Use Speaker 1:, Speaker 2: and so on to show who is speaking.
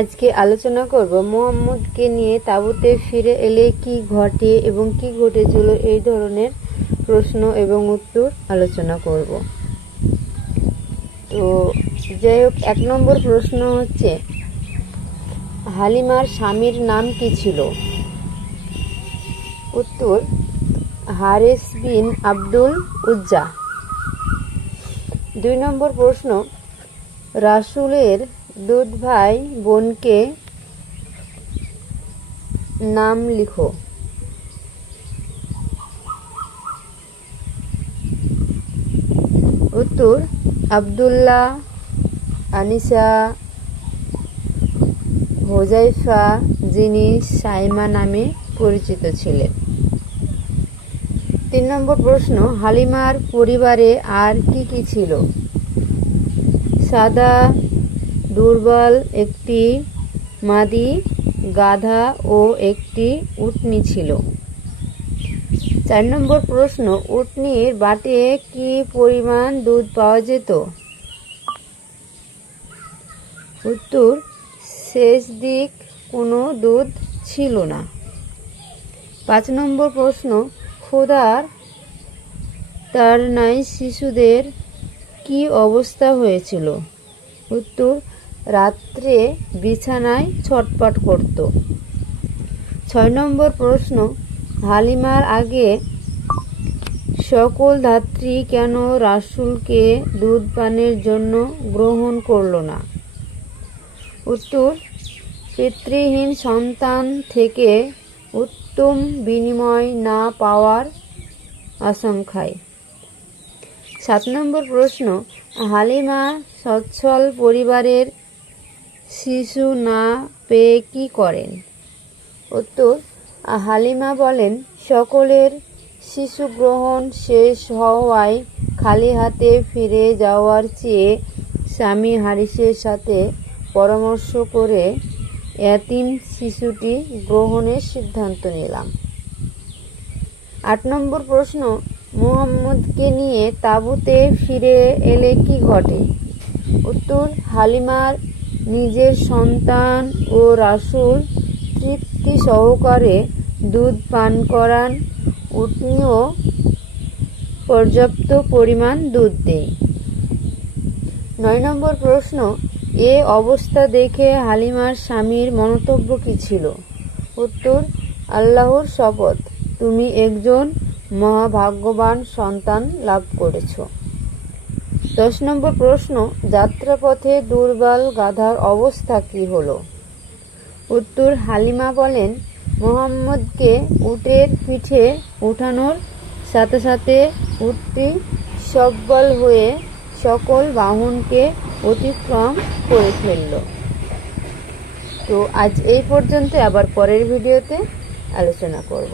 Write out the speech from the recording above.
Speaker 1: আজকে আলোচনা করব মোহাম্মদকে নিয়ে তাঁবুতে ফিরে এলে কি ঘটে এবং কি ঘটেছিল এই ধরনের প্রশ্ন এবং উত্তর আলোচনা করব। তো যাই হোক, এক নম্বর প্রশ্ন হচ্ছে, হালিমার স্বামীর নাম কি ছিল? উত্তর, হারেস বিন আব্দুল উজ্জা। দুই নম্বর প্রশ্ন, রাসূলের দুধ ভাই বোনকে নাম লিখো। উত্তর, আব্দুল্লাহ, আনিসা, হোজাইফা যিনি সাইমা নামে পরিচিত ছিলেন। তিন নম্বর প্রশ্ন, হালিমার পরিবারে আর কি কি ছিল? সাদা দুর্বল একটি মাদি, গাধা ও একটি উটনি ছিল। চার নম্বর প্রশ্ন, উটনির বাটে কি পরিমাণ দুধ পাওয়া যেত? উত্তর, শেষ দিক কোনো দুধ ছিল না। পাঁচ নম্বর প্রশ্ন খোদার তার নাই শিশুদের কি অবস্থা হয়েছিল? উত্তর রাত্রে বিছানায় ছটপট করত। ছয় নম্বর প্রশ্ন, হালিমার আগে সকল ধাত্রী কেন রাসুলকে দুধ পানের জন্য গ্রহণ করল না? উত্তর, পিতৃহীন সন্তান থেকে উত্তম বিনিময় না পাওয়ার আশঙ্কায়। সাত নম্বর প্রশ্ন, হালিমা সচ্ছল পরিবারের শিশু না পেয়ে কি করেন? উত্তর, হালিমা বলেন, সকলের শিশু গ্রহণ শেষ হওয়ায় খালি হাতে ফিরে যাওয়ার চেয়ে স্বামী হারিসের সাথে পরামর্শ করে এতিম শিশুটি গ্রহণের সিদ্ধান্ত নিলাম। আট নম্বর প্রশ্ন, মুহাম্মদকে নিয়ে তাঁবুতে ফিরে এলে কি ঘটে? উত্তর, হালিমার নিজের সন্তান ও রাসুল তৃপ্তি সহকারে দুধ পান করান, উটনিও পর্যাপ্ত পরিমাণ দুধ দেয় নয় নম্বর প্রশ্ন, এ অবস্থা দেখে হালিমার স্বামীর মন্তব্য কী ছিল? উত্তর, আল্লাহর শপথ। তুমি একজন মহাভাগ্যবান সন্তান লাভ করেছ। দশ নম্বর প্রশ্ন, যাত্রাপথে দুর্বল গাধার অবস্থা কি হলো? উত্তর, হালিমা বলেন, মোহাম্মদকে উটের পিঠে উঠানোর সাথে সাথে উটটি সব্বল হয়ে সকল বাহনকে অতিক্রম করে ফেলল। তো আজ এই পর্যন্ত আবার পরের ভিডিওতে আলোচনা করব।